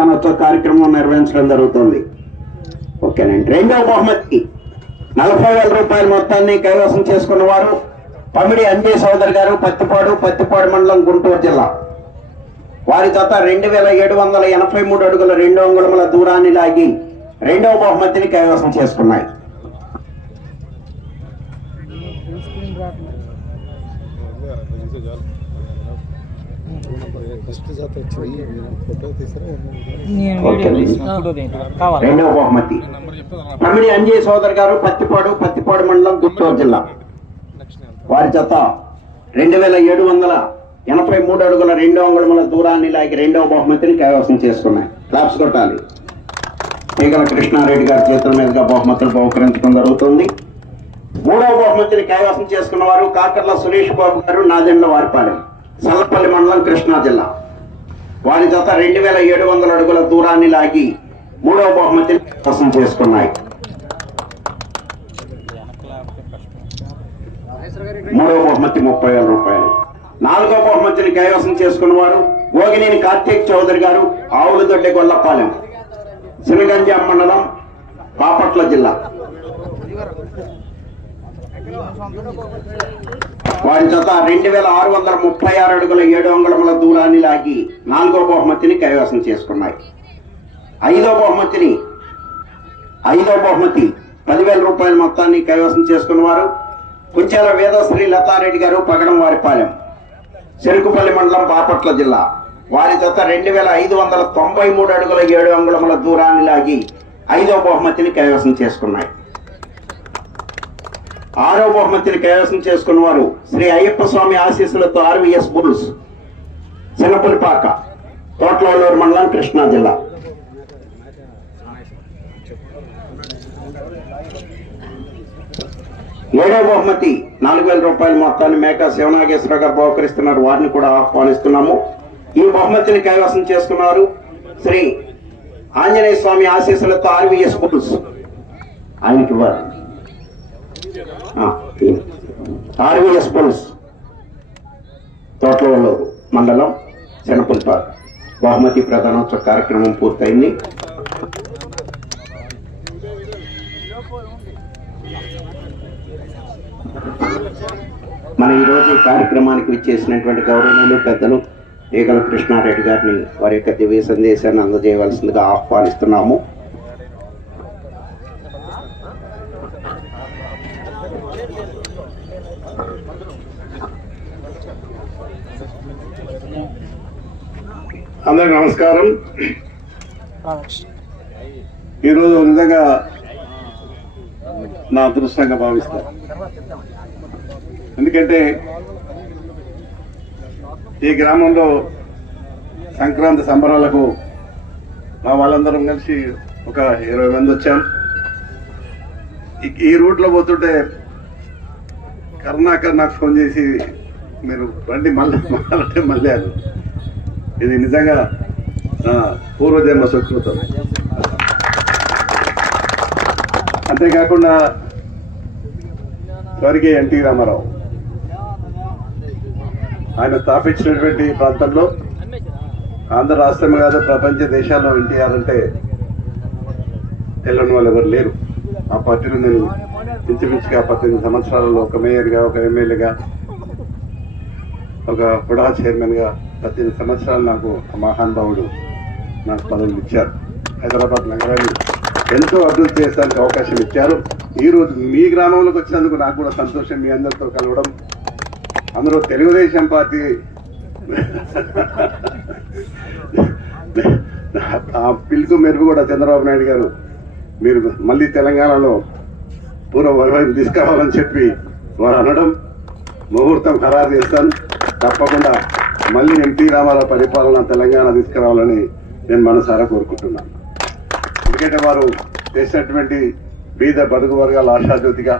ప్రధానోత్సవ కార్యక్రమం నిర్వహించడం జరుగుతుంది. ఓకేనండి. రెండవ బహుమతి నలభై వేల రూపాయల మొత్తాన్ని కైవసం చేసుకున్న వారు పమిడి అంజయ్ సోదర్ గారు పత్తిపాడు పత్తిపాడు మండలం గుంటూరు జిల్లా. వారి జత రెండు వేల ఏడు వందల ఎనభై మూడు అడుగుల రెండు అంగుళముల దూరాన్ని లాగి రెండవ బహుమతిని కైవసం చేసుకున్నాయి. రెండవ బహుమతి. తమిడి అంజయ్ సోదర్ గారు పత్తిపాడు పత్తిపాడు మండలం గుంటూరు జిల్లా. వారి చేత రెండు వేల ఏడు వందల ఎనభై మూడు అడుగుల రెండు అంగుళముల దూరాన్ని లాగి రెండవ బహుమతిని కైవసం చేసుకున్నాయి. క్లాప్స్ కొట్టాలి. తీగల కృష్ణారెడ్డి గారి చేతుల మీదుగా బహుమతులు బహుకరించడం జరుగుతుంది. మూడవ బహుమతిని కైవసం చేసుకున్న వారు కాకర్ల సురేష్ బాబు గారు నాదెండ్ల వారిపాలెం. సల్లపల్లి మండలం కృష్ణా జిల్లా. వారి జత రెండు వేల ఏడు వందల అడుగుల దూరాన్ని లాగి మూడవ బహుమతిని కైవసం చేసుకున్నాయి. మూడవ బహుమతి ముప్పై వేల రూపాయలు. నాలుగో బహుమతిని కైవసం చేసుకున్న వారు గోగినేని కార్తీక్ చౌదరి గారు ఆవులదొడ్డి గొల్లపాలెం సినగంజాం మండలం బాపట్ల జిల్లా. వారి జత రెండు వేల ఆరు వందల ముప్పై ఆరు అడుగుల ఏడు అంగుళముల దూరాన్ని లాగి నాలుగో బహుమతిని కైవసం చేసుకున్నాయి. ఐదో బహుమతిని ఐదో బహుమతి పదివేల రూపాయల మొత్తాన్ని కైవసం చేసుకున్న వారు కుంచాల వేదశ్రీ లతారెడ్డి గారు పగడం వారిపాలెం చెరుకుపల్లి మండలం బాపట్ల జిల్లా. వారి జత రెండు వేల ఐదు వందల తొంభై మూడు అడుగుల ఏడు అంగుళముల దూరాన్ని లాగి ఐదో బహుమతిని కైవసం చేసుకున్నాయి. ఆరో బహుమతిని కైవసం చేసుకున్న వారు శ్రీ అయ్యప్ప స్వామి ఆశీస్సులతో ఆర్వీఎస్ బుల్స్ చిన్నపులిపాక తోటలూరు మండలం కృష్ణా జిల్లా. ఏడో బహుమతి నాలుగు వేల రూపాయల మొత్తాన్ని మేకా శివనాగేశ్వర గారు బహుకరిస్తున్నారు. వారిని కూడా ఆహ్వానిస్తున్నాము. ఈ బహుమతిని కైవసం చేసుకున్నారు శ్రీ ఆంజనేయ స్వామి ఆశీస్సులతో ఆర్వీఎస్ బుల్స్. ఆయనకి వారు ఆర్వీఎస్ బుల్స్ తోటలూరు మండలం చిన్నపుల్పాక బహుమతి ప్రధానోత్సవ కార్యక్రమం పూర్తయింది. మన ఈరోజు ఈ కార్యక్రమానికి విచ్చేసినటువంటి గౌరవనీయులు పెద్దలు ఈగల కృష్ణారెడ్డి గారిని వారి యొక్క దివ్య సందేశాన్ని అందజేయవలసిందిగా ఆహ్వానిస్తున్నాము. అందరికి నమస్కారం. ఈరోజు నిజంగా నా అదృష్టంగా భావిస్తాను. ఎందుకంటే ఈ గ్రామంలో సంక్రాంతి సంబరాలకు మా వాళ్ళందరం కలిసి ఒక ఇరవై మంది వచ్చాం. ఈ- రూట్లో పోతుంటే కరుణాకర్ నాకు ఫోన్ చేసి మీరు రండి మళ్ళీ మళ్ళీ మళ్ళీ ఇది నిజంగా పూర్వజన్మ సుకృతం అంతేకాకుండా స్వర్గీయ ఎన్టీ రామారావు. ఆయన స్థాపించినటువంటి ప్రాంతంలో ఆంధ్ర రాష్ట్రమే కాదు ప్రపంచ దేశాల్లో ఎన్టీఆర్ అంటే తెల్లని వాళ్ళు ఎవరు లేరు. ఆ పార్టీలో నేను ఇంచుమించుగా పద్దెనిమిది సంవత్సరాలలో ఒక మేయర్గా ఒక ఎమ్మెల్యేగా ఒక హుడా చైర్మన్గా పద్దెనిమిది సంవత్సరాలు నాకు మహానుభావుడు నాకు పదవులు ఇచ్చారు. హైదరాబాద్ నగరాన్ని ఎంతో అభివృద్ధి చేయడానికి అవకాశం ఇచ్చారు. ఈ రోజు మీ గ్రామంలోకి వచ్చినందుకు నాకు కూడా సంతోషం మీ అందరితో కలవడం. అందులో తెలుగుదేశం పార్టీ ఆ పిలుపు మెరుగు కూడా చంద్రబాబు నాయుడు గారు మీరు మళ్ళీ తెలంగాణలో పూర్వ వైపు తీసుకురావాలని చెప్పి వారు అనడం ముహూర్తం ఖరారు చేస్తాను. తప్పకుండా మళ్ళీ ఎన్టీ రామారావు పరిపాలన తెలంగాణ తీసుకురావాలని నేను మనసారా కోరుకుంటున్నాను. ఎందుకంటే వారు చేసినటువంటి బీద బడుగు వర్గాల ఆశాజ్యోతిగా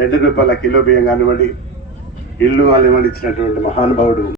రెండు రూపాయల కిలో బియ్యం కానివ్వండి ఇల్లు కానివ్వండి ఇచ్చినటువంటి మహానుభావుడు